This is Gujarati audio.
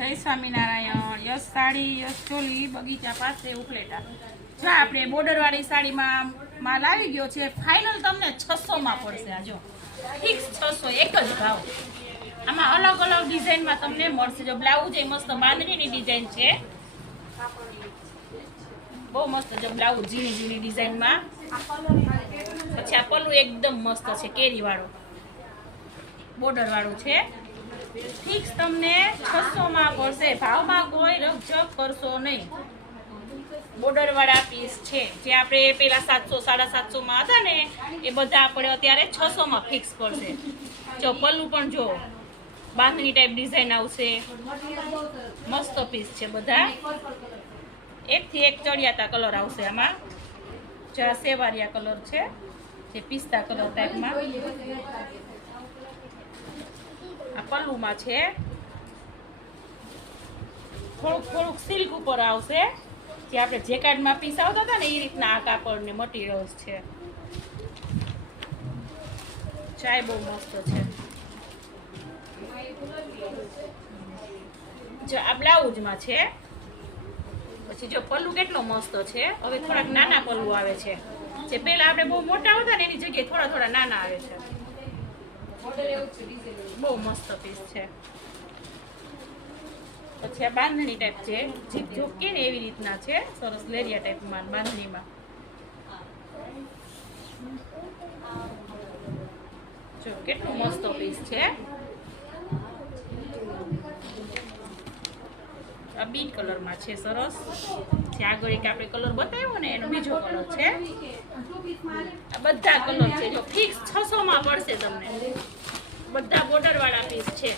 જય સ્વામિનારાયણ. યશ સાડી, યશ ચોલી, બગીચા પાસે ઉપલેટા. જો આપણે બોર્ડરવાળી સાડીમાં માલ આવી ગયો છે. ફાઇનલ તમને 600 માં પડશે. આ જો ફિક્સ 600, એક જ ભાવ. આમાં અલગ અલગ ડિઝાઇનમાં તમને મળશે. જો બ્લાઉઝ એ મસ્ત બાંધણીની ડિઝાઇન છે, બહુ મસ્ત. જો બ્લાઉઝ ઝીણી ઝીણી ડિઝાઇનમાં. પછી આ પલ્લું એકદમ મસ્ત છે, કેરી વાળું બોર્ડર વાળું છે. ફિક્સ તમને 600 માં પડશે. ભાવમાં કોઈ રકઝક કરશો નહીં. બોર્ડર વાળા પીસ છે જે આપણે પેલા 700, 750 માં હતા ને, એ બધા આપણે અત્યારે 600 માં ફિક્સ પડશે. જો પલ્લું પણ જો બાંધણી ટાઈપ ડિઝાઇન આવશે, મસ્ત પીસ છે બધા. એકથી એક ચડિયાતા કલર આવશે આમાં. જરા સેવારિયા કલર છે, જે પિસ્તા કલર ટાઈપમાં. આ પલ્લુમાં છે, થોડુંક સિલ્ક ઉપર આવશે, જે આપણે જેકેટમાં પીસ આવતા હતા ને એ રીતના આ કાપડ ને મટીરિયલ્સ છે. ચાય બહુ મસ્ત છે. જો આ બ્લાઉઝમાં છે. પછી જો પલ્લુ કેટલો મસ્ત છે. હવે થોડાક નાના પલ્લુ આવે છે, જે પેલા આપણે બહુ મોટા હતા ને એની જગ્યાએ થોડા નાના આવે છે. બહુ મસ્ત પીસ છે. પછી આ બાંધણી ટાઈપ છે, જીપ જોકે ને એવી રીતના છે, સરસ લેરિયા ટાઈપમાં બાંધણીમાં. જો કેટલું મસ્ત પીસ છે. આ બીટ કલરમાં છે, સરસ. જે આગળ એક આપણે કલર બતાવ્યો ને એનો બીજો કલર છે. આ બધા કલર છે. જો ફિક્સ 600 માં પડશે તમને. બધા બોર્ડર વાળા પીસ છે.